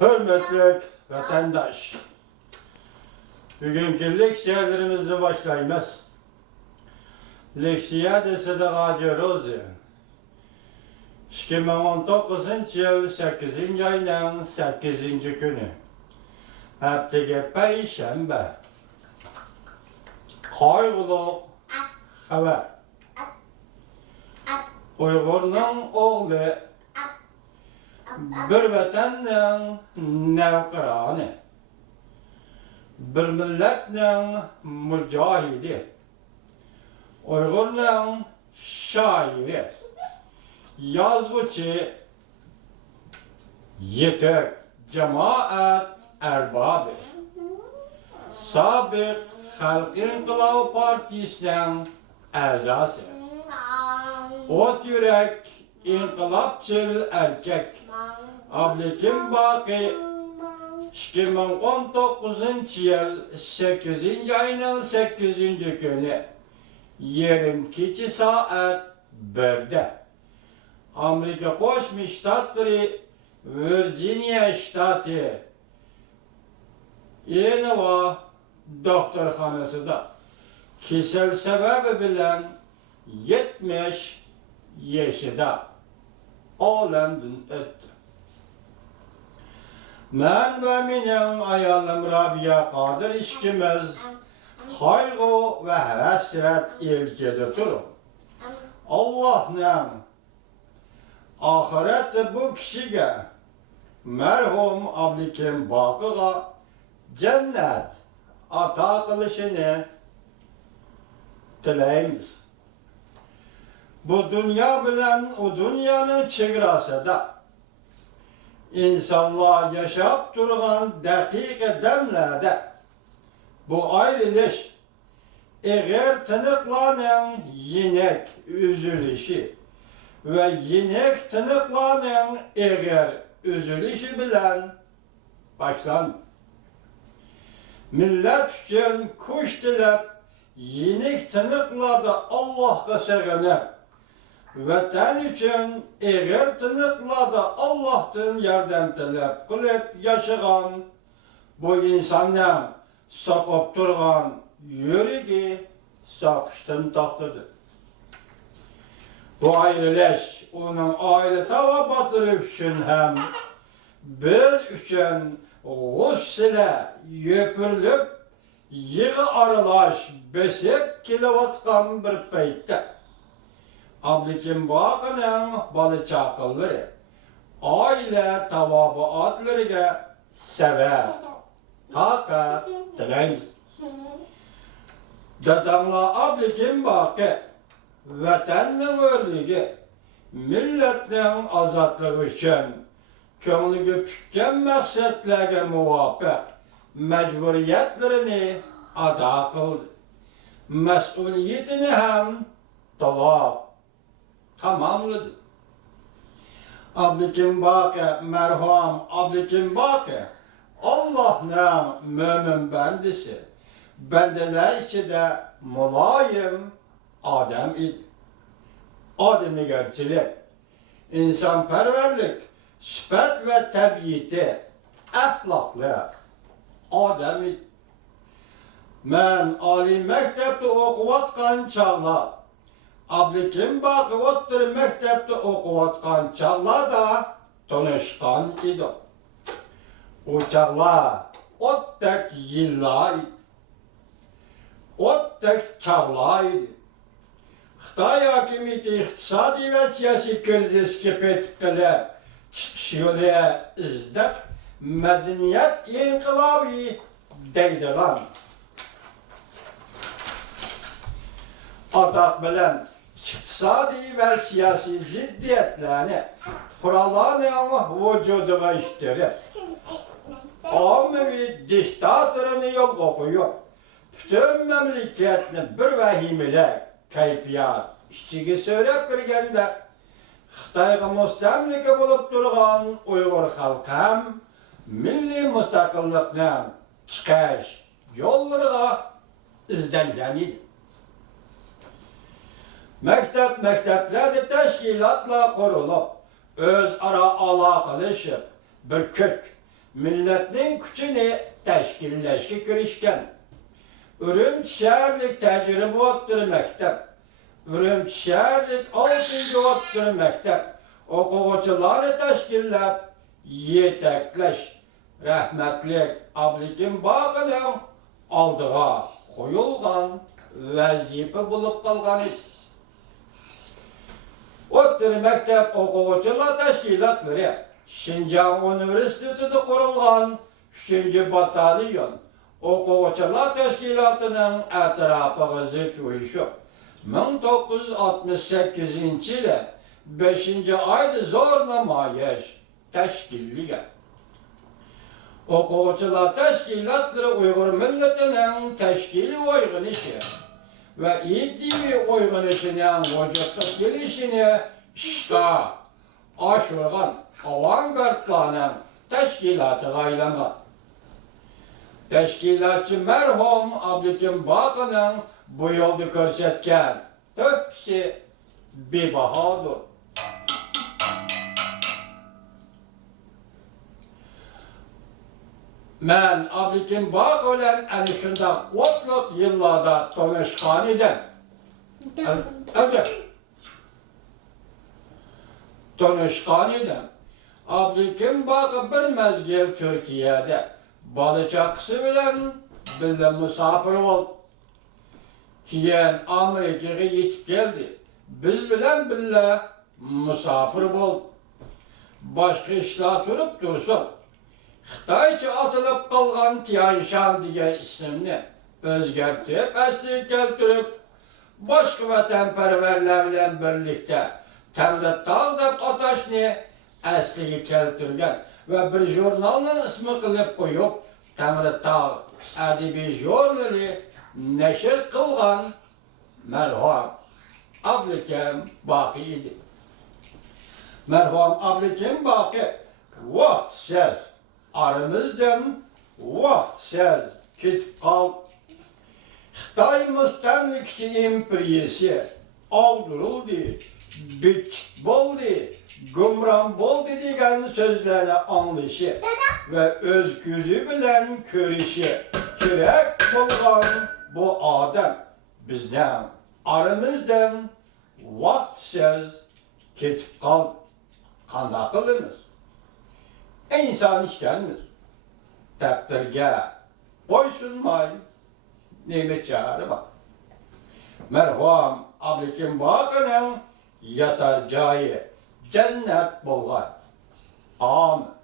Hürmetli vatandaş, bugünkü leksiyalarımızı başlayımız. Leksiya dese de gadiyor olacak. 2019 yıl 8. ayının 8. günü. Haftaga Perşembe. Kaygılı haber. Uygur'un oğlu bir vatanın nevkıranı, bir milletin mücahidi, Uygur'un şairi, yazgıcı, yetek, cemaat erbabı, sabık Halk İnkılabı Partisi'nin azası, ot yürek, inkılapçıl erkek, Abdülhakim Baki 2019 yıl 8. ayının 8. günü 22 saat 1'de Amerika Koşmuş Ştatları Virginia Ştatı Yenova doktorxanası da kişisel sebebi bilen 70 yaşında oğlandan öttü. Ben ve minin ayalım Rabia Kadir işkimiz kaygı ve hasret ilkede durun. Allah'ın ahirette bu kişiye merhum Abdülhakim Bakı'ga cennet ata kılışını dileyimiz. Bu dünya bilen o dünyanın çevresi da insanlar yaşayıp durgan dakika demlerde bu ayrılış eğer tınıklarının yinek üzülüşü ve yinek tınıklarının eğer üzülüşü bilen başlandı. Millet için kuş dilep, yinik tınıklarda Allah'a sığınıp, vatan için eğer tınıklarda Allah'tan yardım dilep, kılıp yaşayan bu insanlar sokup durgan yüreği sakıştın taktıdır. Bu ayrılış onun aile tava batırıp için hem biz için Gusle yöpürlüp, yığı aralaş besip kilovatkan bir peytte. Abdülhakim Bakı'nın balı çakılları, aile tavabı adlarıga sever, taka dileyimiz. Dadamla Abdülhakim Bakı, vatanın örlüğü, milletin azatlığı için köngülüge pükken maksatlarga muvafık mecburiyetlerini ada kıldı. Mesuliyetini hem tamamladı. Abdülhakim Bakı, merhum Abdülhakim Bakı, Allah'ın mümin bendisi, bendeler içi de mulayim adam idi. Ademigerçilik, insanperverlik, sıfat ve tabiiyeti, ahlaklı adam idi. Ben Ali mektepte okuvatkan çağla, Abdülhakim Bakı otur mektepte okuvatkan çağla da tanışkan idi. O çağla, ottek yıllar idi. Ottek çağla idi. Xitay hakimiyeti iktisadi ve siyasi kriz kepetkiler çıkış yolu izlep medeniyet inkılabı deydiğen atak bilen iktisadi ve siyasi ziddiyetlerini kurallarını vücuduna iştirip Amevi diktatörünü yol kokuyor. Bütün memleketini bir vahimile kayfiyat işçiga söylep kirgende Xitayga mustamlika bolup turgan Uygur halkı hem milli mustaqillikni chiqish yo'llariga izlangan edi. Mekteplarda teşkilatlar kurulup, özara aloqalashib, bir kuch milletning kuchini tashkillashga kirishgan. Urumchi shaharlik tajriba o'ttir maktab. Urumchi shaharlik 6 o'ttir maktab. O'quvchilarni tashkillab yetaklash rahmatlik Abdukim Baqaning oldiga qo'yilgan vazifa bo'lib qolgan ish. O'ttir maktab o'quvchilar tashkilotlari Şinjan Üniversitesi'de kurulan 3. Batalyon O'quvchilar Teşkilatı'nın etrafı zikri 1968 yılı 5. ayda zor namayiş teşkilligen. O'quvchilar Teşkilatları Uyghur milletinin teşkili oyg'inishi ve iddivi oyg'inishinin vücutta gelişini ishga oshirgan avangardlarning tashkilotiga aylangan. Tashkilotchi marhum Abdukim Baqaning bu yo'lda ko'rsatgan to'pisi bebahodir. Men Abdukim Baqa bilan ana shunday o'tliq yillarda tanishgan edim. Tanışkan edim. Abdukim Baqa bir mezgil Türkiye'de balıçakısı bilen bizden misafir oldu. Keyin Amerika'ya yetip geldi. Biz bilen bile misafir oldu. Başka işler durup dursun. Xitaycha atılıp kalgan Tianshan diye ismini özgertip asli keltirip başka vatanperverler bilen birlikte Temzettal deb ataşni asliga keltirgan ve bir jurnalning ismi qilib qo'yib Temzettal adabiy jurnali nashr qilgan marhum Abdukim Baqa edi. Marhum Abdukim Baqa vaqtsiz aramizdan vaqtsiz ketib qoldi. Xitoy mustamlikachi imperiyasi oldirildi. Büt boldu, gumran boldu degan sözlerini anlışı ve öz gözü bilen körüşü kerak bo'lgan bu adam bizden aramızdan vaqtsiz ketib qoldi. Qanday qilamiz? İnsan ekanmiz. Taqdirga bo'ysunmay nima chora bor? Marhum Abdukim Baqaning yatar joyi cennet bo'lgan. Amin.